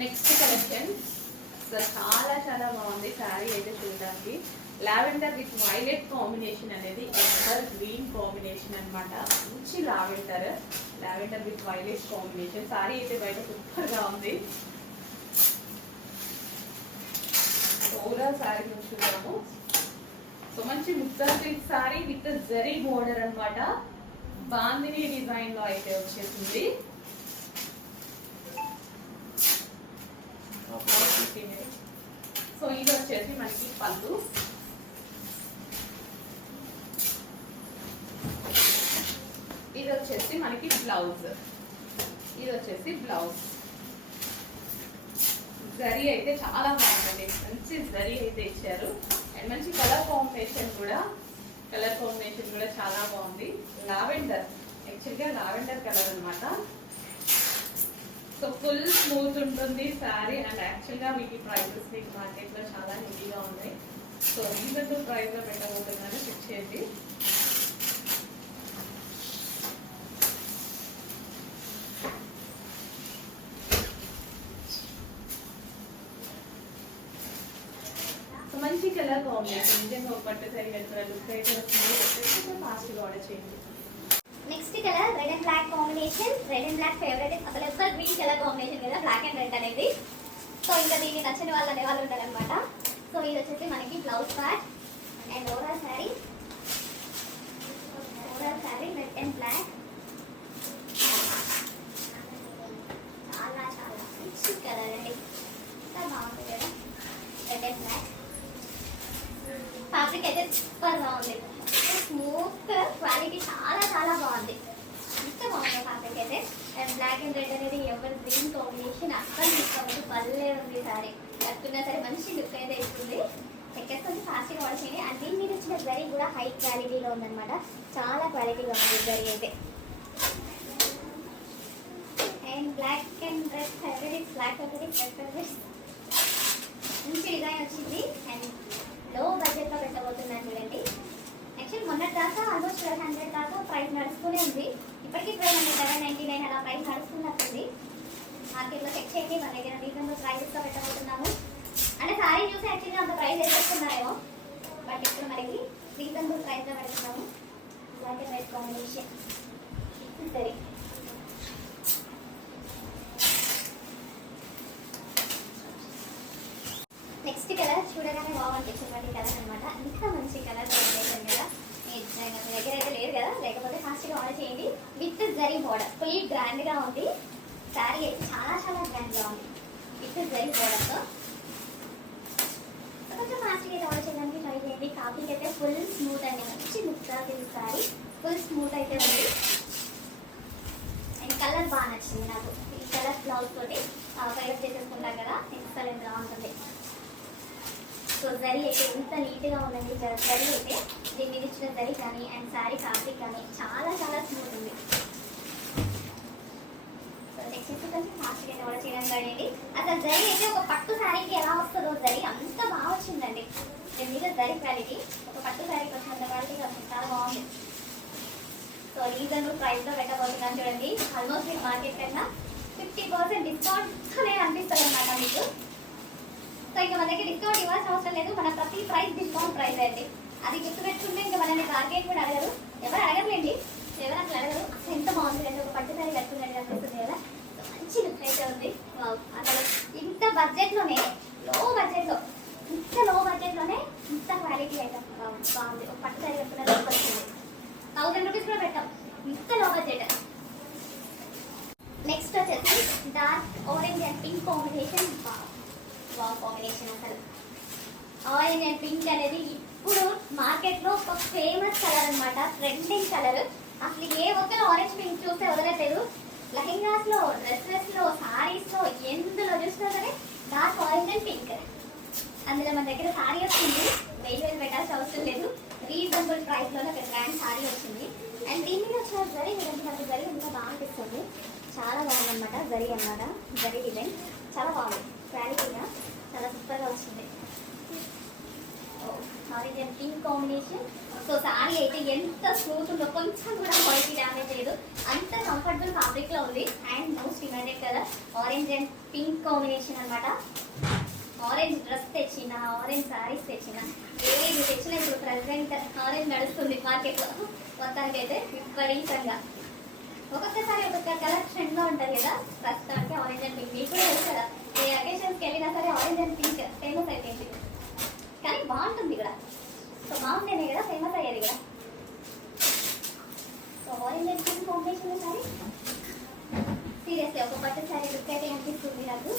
Next collection చాలా చాలా బాగుంది శారీ అయితే చూడడానికి. లావెండర్ విత్ వైలెట్ కాంబినేషన్ అనేది ఎవర్ గ్రీన్ కాంబినేషన్ అనమాట. మంచి lavender with violet combination. Sari అయితే బయట సూపర్ గా ఉంది. ఓవరాల్ శారీ చూస్తున్నాము. సో మంచి ముద్దా silk sari with zari border అనమాట. బాందిని డిజైన్ లో అయితే వచ్చేసింది. సో ఇది వచ్చేసి మనకి పళ్ళు. ఇది వచ్చేసి మనకి బ్లౌజ్. జరీ అయితే చాలా బాగుందండి. మంచి జరీ అయితే ఇచ్చారు. అండ్ మంచి కలర్ కాంబినేషన్ కూడా చాలా బాగుంది. లావెండర్, యాక్చువల్గా లావెండర్ కలర్ అనమాట. సో ఫుల్ స్మూత్ ఉంటుంది శారీ. అండ్ యాక్చువల్గా మీకు ప్రైజెస్ మీకు మార్కెట్లో చాలా హెవీగా ఉన్నాయి. సో రీజనబుల్ ప్రైస్లో పెట్టబోతున్నాను, చెక్ చేయండి. సో మంచి కలర్ కాంబినేషన్, నిజంగా ఒక పట్టు శారీ కనుక లుక్ అయితే వస్తుంది. ఫాస్ట్గా ఆర్డర్ చేయండి. Next colour red and black combination. Red and black favourite. అసలు ఎవరు గ్రీన్ కలర్ కాంబినేషన్ కదా, బ్లాక్ అండ్ రెడ్ అనేది. సో ఇంకా దీన్ని నచ్చిన వాళ్ళు అనేవాళ్ళు ఉంటారనమాట. సో ఇది వచ్చేసి మనకి blouse part and overall sari red and black. చాలా చాలా మంచి కలర్ అండి. ఇంకా బాగుంది కదా రెడ్ అండ్ బ్లాక్. ఫ్యాబ్రిక్ అయితే సూపర్ గా ఉంది. స్మూత్ క్వాలిటీ చాలా చాలా బాగుంది. ఎంత బాగుంది ఫ్యాబ్రిక్ అయితే. అండ్ బ్లాక్ అండ్ రెడ్ అనేది ఎవరి గ్రీన్ కాంబినేషన్ అస్సలు తీసుకోవచ్చు. భలే ఉంది సారీ. కట్టుకున్నా సరే మంచి లుక్ అయితే ఇస్తుంది. ఎక్కేసుకొని ఫాస్ట్గా వాష్ చేయండి. అండ్ దీని మీద వచ్చిన జరీ కూడా హై క్వాలిటీలో ఉందన్నమాట. చాలా క్వాలిటీగా ఉంది జరీ అయితే. And black and red favourite. Black ఒకటి రెడ్ ఫేవరెట్. మంచి డిజైన్ వచ్చింది. అండ్ లో బడ్జెట్లో పెట్టబోతున్నాను చూడండి. యాక్చువల్ మొన్నటి దాకా ఆల్మోస్ట్ 1200 దాకా ప్రైస్ నడుస్తూనే ఉంది. ఇప్పటికీ 799 అలా ప్రైస్ నడుస్తున్నట్టుంది. మార్కెట్లో చెక్ చేయండి. మన దగ్గర రీజనబుల్ ప్రైజెస్తో పెట్టబోతున్నాము. అంటే సారీ చూసి యాక్చువల్గా అంత ప్రైస్ వేసేస్తున్నారేమో, బట్ ఇప్పుడు మనకి రీజనబుల్ ప్రైస్లో పెడుతున్నాము. బ్లాక్ అండ్ వైట్ కాంబినేషన్ సరే. నెక్స్ట్ కలర్ చూడగానే బాగుంటుంది కలర్ అనమాట. ఇంకా మంచి కలర్ కాంబినేషన్ కదా. మీ దగ్గర అయితే లేదు కదా, లేకపోతే ఫాస్ట్గా ఆర్డర్ చేయండి. విత్ జరీ బోర్డర్ ఫుల్ గ్రాండ్గా ఉంది. శారీ అయితే చాలా చాలా గ్రాండ్గా ఉంది విత్ జరీ బోర్డర్తో. కొంచెం ఫాస్ట్గా అయితే ఆర్డర్ చేయడానికి ట్రై చేయండి. కాపీకి అయితే ఫుల్ స్మూత్ అండి. మంచి ముక్తా శారీ ఫుల్ స్మూత్ అయితే ఉంది. అండ్ కలర్ బాగా నచ్చింది నాకు. ఈ కలర్ బ్లౌజ్ తోటి ఫైర్ చేసేసుకుంటాం కదా, ఎక్సలెంట్గా ఉంటుంది. సో జరీ అయితే ఎంత నీట్గా ఉందండి. జరీ అయితే దీని మీద ఇచ్చిన జరీ కానీ అండ్ శారీ ఫ్యాబ్రిక్ కానీ చాలా చాలా స్మూత్ ఉంది. సో నెక్స్ట్ కొంచెం ఫాస్ట్గా ఆర్డర్ చేయడం కానీ. అసలు జరీ అయితే ఒక పట్టు శారీకి ఎలా వస్తుందో జరీ అంత బాగా వచ్చిందండి. దీని మీద జరీ క్వాలిటీ ఒక పట్టు శారీకి వచ్చినంత క్వాలిటీగా వచ్చింది. చాలా బాగుంది. సో రీజనబుల్ ప్రైస్లో పెట్టబోతున్నాను చూడండి. ఆల్మోస్ట్ మీకు మార్కెట్ కన్నా 50% డిస్కౌంట్నే అనిపిస్తుంది అన్నమాట మీకు. సో ఇంకా మనకి డిస్కౌంట్ ఇవ్వాల్సిన అవసరం లేదు. మన ప్రతి ప్రైస్ డిస్కౌంట్ ప్రైస్ అండి. అది గుర్తు పెట్టుకుంటే ఇంకా మనల్ని టార్గెట్ కూడా అడగరు. ఎవరు అడగలేండి, ఎవరు అట్లా అడగరు. అసలు ఎంత బాగుంది అంటే ఒక పట్టు సారీ కట్టుకున్నట్టు అనిపిస్తుంది కదా. మంచి లుక్ అయితే ఉంది. అసలు ఇంత బడ్జెట్లోనే లో బడ్జెట్లోనే ఇంత క్వాలిటీ అయితే బాగుంది. ఒక పట్టు సారీ కట్టుకున్నట్టు వస్తుంది. 1000 రూపీస్ కూడా పెట్టాం. ఇంత లో బడ్జెట్. నెక్స్ట్ వచ్చేసి dark orange and pink combination. Combination అసలు ఆరెంజ్ అండ్ పింక్ అనేది ఇప్పుడు మార్కెట్లో ఒక ఫేమస్ కలర్ అనమాట. Trending colour. అసలు ఏ ఒక్కరు ఆరెంజ్ పింక్ చూస్తే వదలట్లేదు. లెహెంగాస్లో, డ్రెస్సెస్లో, సారీస్లో ఎందులో చూసినా సరే డార్క్ ఆరెంజ్ అండ్ పింక్. అందులో మన దగ్గర సారీ వచ్చింది. 1000 పెట్టాల్సిన అవసరం లేదు. రీజనబుల్ ప్రైస్లోనే ఒక గ్రాండ్ సారీ వచ్చింది. అండ్ దీని మీద వచ్చిన జరీ నాకు జరీ ఇంకా బాగా అనిపిస్తుంది. చాలా బాగుందన్నమాట జరీ అన్నమాట. జరీ డిజైన్ చాలా బాగుంది. క్వాలిటీగా చాలా సూపర్గా వచ్చింది. Orange and pink combination. So sorry అయితే ఎంత స్మూత్ ఉందో, కొంచెం కూడా క్వాలిటీ డ్యామేజ్ లేదు. అంత కంఫర్టబుల్ ఫ్యాబ్రిక్లో ఉంది. And most immediate favourite colour orange and pink combination అన్నమాట. ఆరెంజ్ డ్రెస్ తెచ్చిన, ఆరెంజ్ సారీస్ తెచ్చిన, ఏది తెచ్చినా ఇప్పుడు ప్రెసెంట్ ఆరెంజ్ నడుస్తుంది మార్కెట్లో. మొత్తానికి అయితే విపరీతంగా ఒక్కొక్కసారి ఒక్కొక్క కలర్ ట్రెండ్ లో ఉంటుంది కదా. ప్రస్తుతానికి ఆరెంజ్ అండ్ పింక్ మీకు కూడా తెలుసు కదా, ఏ అకేషన్స్కి వెళ్ళినా సరే ఆరెంజ్ అండ్ పింక్ ఫేమస్ అయిపోయింది. కానీ బాగుంటుంది కూడా, సో బాగుంటేనే కదా ఫేమస్ అయ్యేది కూడా. So orange and pink combination sorry seriously ఒక పట్టు సారీ లుక్ అయితే అనిపిస్తుంది నాకు.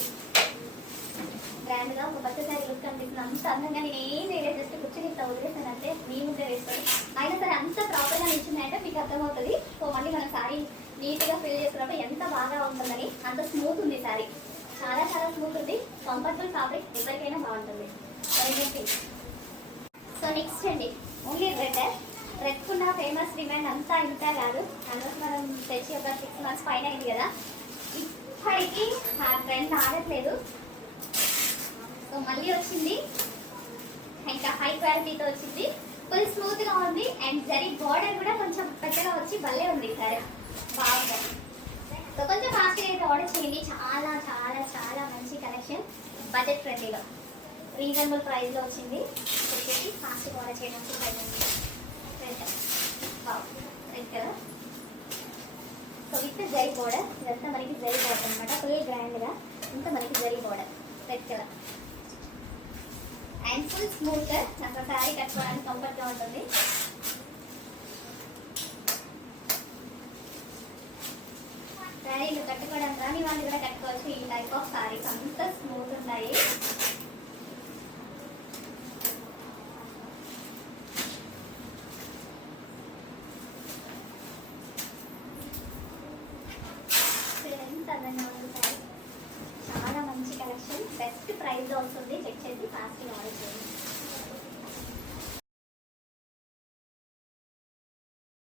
గ్రాండ్ గా ఒక పట్టు సారీ లుక్ అనిపిస్తుంది. అంత అందంగా నేను ఏం వేరే జస్ట్ కూర్చొని ఇట్లా వదిలేస్తాను అంటే మీ ముందే వేస్తాను. అయినా సరే అంత ప్రాపర్ గా నిల్చున్నాయంటే మీకు అర్థమవుతుంది. సో మళ్ళీ మన సారీ నీట్ గా ఫిల్ చేసుకున్నప్పుడు ఎంత బాగా ఉంటుందని. అంత స్మూత్ ఉంది సారీ, చాలా చాలా స్మూత్ ఉంది. కంఫర్టబుల్ ఫ్యాబ్రిక్ ఎవరికైనా బాగుంటుంది. సో నెక్స్ట్ అండి ఓన్లీ రెడ్ కున్న ఫేమస్ డిమాండ్ అంతా ఇంత కాదు. అందులో మనం తెచ్చి ఒక 6 months పైన అయింది కదా, ఇప్పటికీ ఆ ట్రెండ్ ఆడట్లేదు. సో మళ్ళీ వచ్చింది, ఇంకా హై క్వాలిటీతో వచ్చింది, ఫుల్ స్మూత్ గా ఉంది. అండ్ జరీ బార్డర్ కూడా కొంచెం పెద్దగా వచ్చి భలే ఉంది సార్, బాగుంది. సో కొంచెం ఫాస్ట్గా అయితే ఆర్డర్ చేయండి. చాలా చాలా చాలా మంచి కలెక్షన్, బడ్జెట్ ఫ్రెండ్లీలో రీజనబుల్ ప్రైస్లో వచ్చింది. వచ్చేసి ఫాస్ట్గా ఆర్డర్ చేయడానికి ప్రయత్నించండి. Red colour, so with zari border. ఇదంతా మనకి జరీ బార్డర్ అనమాట, ఫుల్ గ్రాండ్గా ఇంత మనకి zari border. Red colour and full smooth, అసలు శారీ కట్టుకోవడానికి కంఫర్ట్గా ఉంటుంది. శారీలు కట్టుకోవడం రాని వాళ్ళు కూడా కట్టుకోవచ్చు. ఈ టైప్ ఆఫ్ శారీస్ అంత స్మూత్ ఉంటాయి. ఎంత అందంగా ఉంది శారీ, చాలా మంచి కలెక్షన్, బెస్ట్ ప్రైస్లో వస్తుంది.